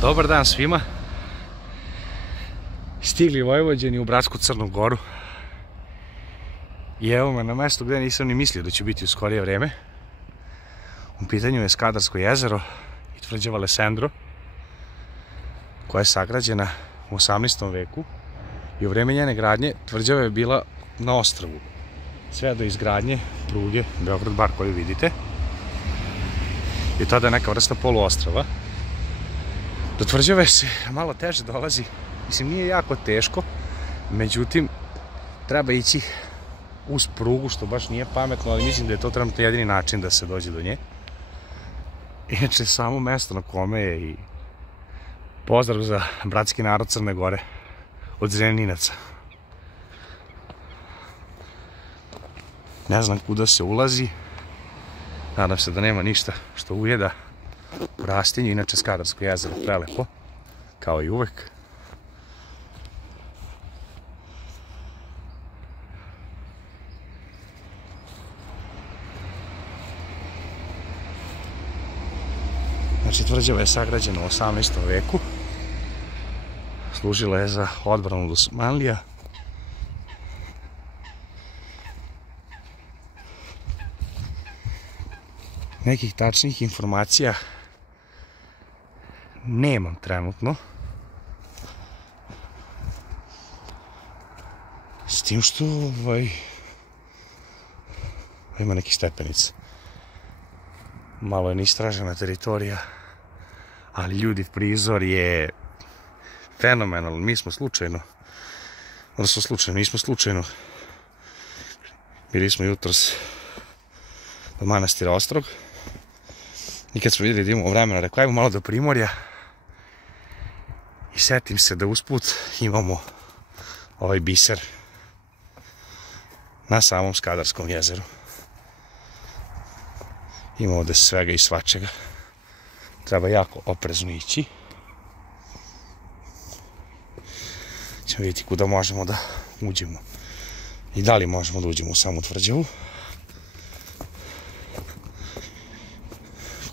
Dobar dan svima. Stigli Vojvođani u Bratsku Crnu Goru. I evo me na mestu gde nisam ni mislio da ću biti u skorije vreme. U pitanju je Skadarsko jezero i tvrđava Lesendro, koja je sagrađena u 18. veku i u vreme njene gradnje tvrđava je bila na ostrvu. Sve do izgradnje pruge Beograd-Bar koju vidite. I tada je neka vrsta poluostrava. Do tvrđave se malo teže dolazi. Mislim, nije jako teško, međutim, treba ići uz prugu, što baš nije pametno, ali mislim da je to trenutno jedini način da se dođe do nje. Inače, samo mesto na kome je i pozdrav za bratski narod Crne Gore od Zrenjaninaca. Ne znam kuda se ulazi, nadam se da nema ništa što ujeda u rastinju, inače Skadarsko jezero prelepo, kao i uvek. Znači, tvrđava je sagrađena u 18. veku. Služila je za odbranu Dosmanlija. Nekih tačnih informacija nemam trenutno. S tim što ima nekih stepenica. Malo je neistražena teritorija, ali ljudi, prizor je fenomenalan. Nismo slučajno, bili smo jutros do manastira Ostrog i kad smo vidjeli da imamo vremena, rekao, ajmo malo do Primorja i setim se da usput imamo ovaj biser na samom Skadarskom jezeru. Ima ovde svega i svačega. Treba jako oprezno ići. Ćemo vidjeti kuda možemo da uđemo. I da li možemo da uđemo u samu tvrđavu.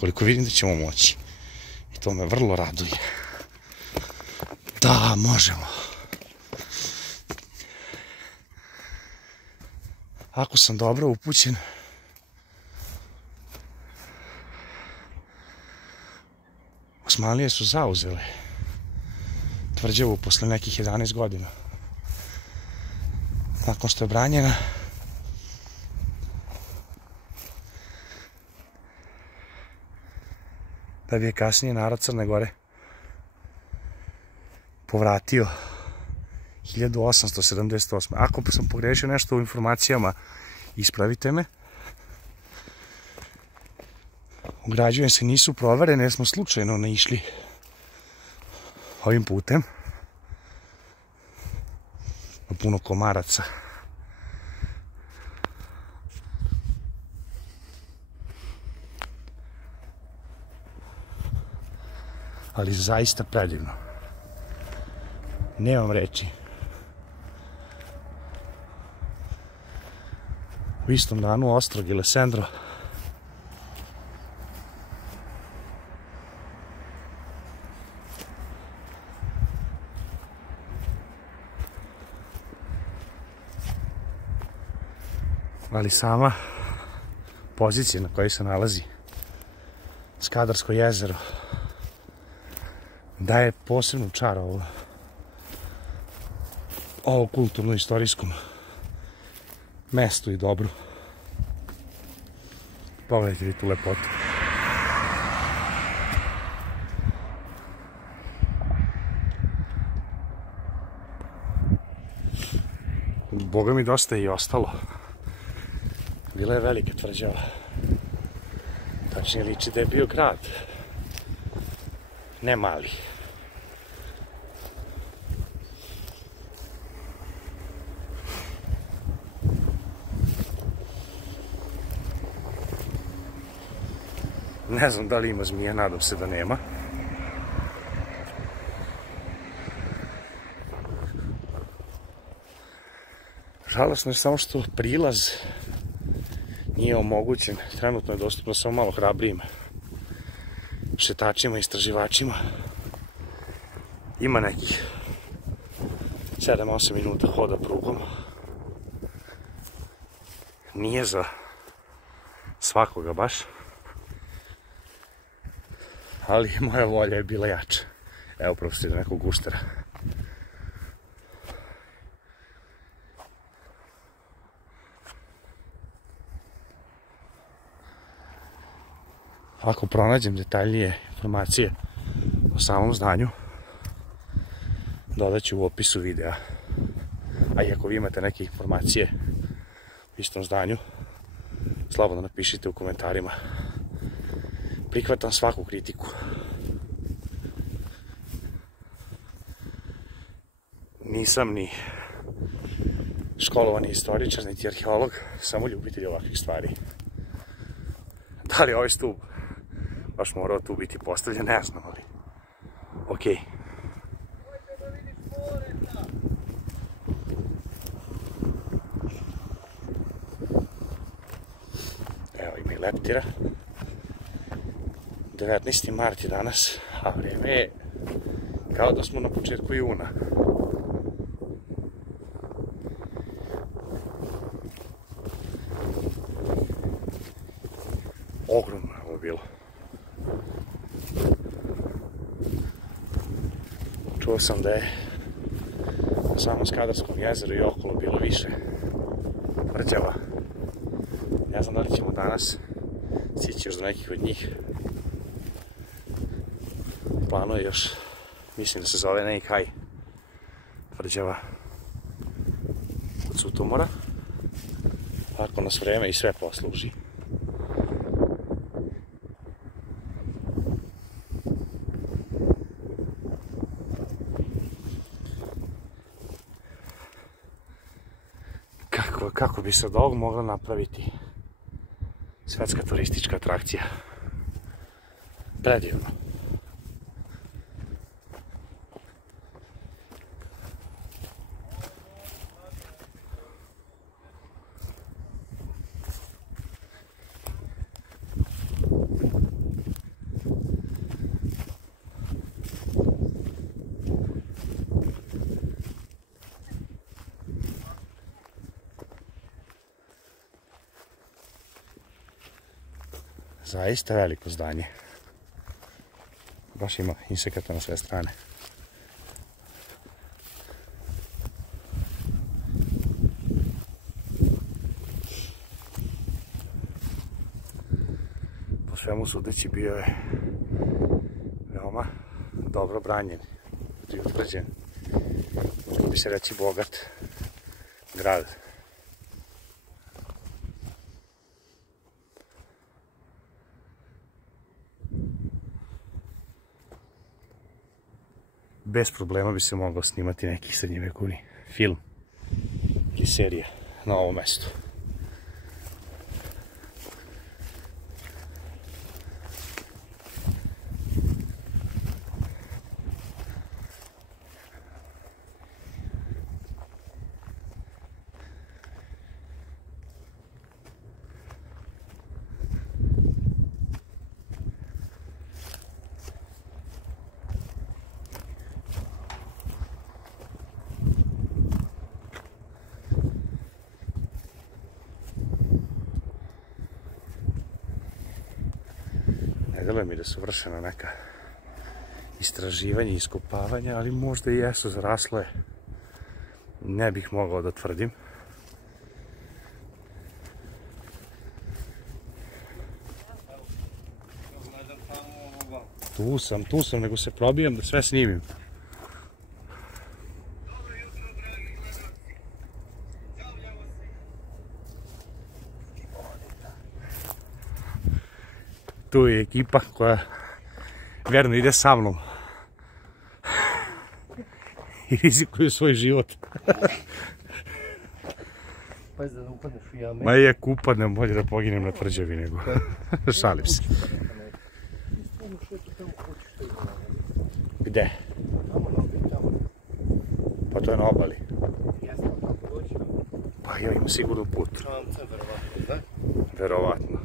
Koliko vidim da ćemo moći. I to me vrlo raduje. Da, možemo. Ako sam dobro upućen, Osmanlije su zauzele tvrđavu posle nekih 11 godina. Nakon što je branjena, da bi je kasnije narod Crne Gore povratio 1878. Ako sam pogrešio nešto u informacijama, ispravite me. Ugrađujem se nisu proverene jer smo slučajno naišli ovim putem na puno komaraca. Ali zaista predivno. Nemam reči. U istom danu Ostrog i Lesendro ali sama pozicija na kojoj se nalazi Skadarsko jezero daje posebnu čar ovo kulturno-istorijskom mestu i dobru. Pogledajte vi tu lepotu. Boga mi dosta je i ostalo. Bila je velika tvrđava. Tačnije liči da je bio grad. Ne mali. Ne znam da li ima zmija, nadam se da nema. Žalosno je samo što prilaz nije omogućen. Trenutno je dostupno samo malo hrabrijim šetačima i istraživačima. Ima nekih 7-8 minuta hoda prugom. Nije za svakoga baš. Ali moja volja je bila jača. Evo prosto do nekog guštera. Ako pronađem detaljnije informacije o samom zdanju, dodat ću u opisu videa. A i ako vi imate neke informacije u istom zdanju, slobodno napišite u komentarima. Prihvatam svaku kritiku. Nisam ni školovani istoričar, niti arheolog, samo ljubitelj ovakvih stvari. Da li ovaj stup baš morao tu biti postavljen, ne znam, ali okej. Evo ima i leptira. 19. mart je danas, a vreme je kao da smo na početku juna. Ogromno je ovo bilo. Čuo sam da je na samom Skadarskom jezeru i okolo bilo više tvrđava. Ne znam da li ćemo danas stići još do nekih od njih. Plano je još, mislim da se zove Nejkaj tvrđava od Sutomora. Ako nas vreme i sve posluži. Kako bi se od ovog mogla napraviti svetska turistička atrakcija. Predivno. Zaista veliko zdanje. Baš ima insekata na sve strane. Po svemu sudeći bio je veoma dobro branjen i utvrđen. Moglo bi se reći bogat grad. Bez problema bi se mogao snimati neki srednjevekovni film ili serija na ovom mestu. Ne deluje mi da su vršena neka istraživanja i iskopavanja, ali možda i jesu, zaraslo je. Ne bih mogao da tvrdim. Tu sam, nego se probijam da sve snimim. Tu je ekipa koja vjerno ide sa mnom i rizikuju svoj život. Pazi da ne upadneš u jame. Ma je, upadnem, bolje da poginem na tvrđavi nego. Šalim se. Gde? Pa to je na obali. Pa ja imam sigurno put. Verovatno.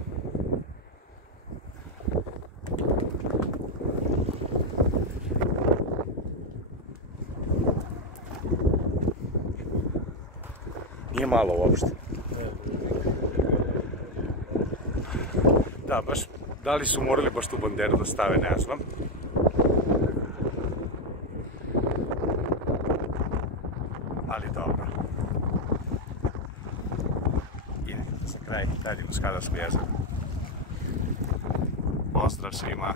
Nije malo uopšte. Da, baš, da li su morali baš tu banderu da stave, ne znam. Ali dobro. Idemo za kraj, radimo Skadarsko jezero. Pozdrav svima.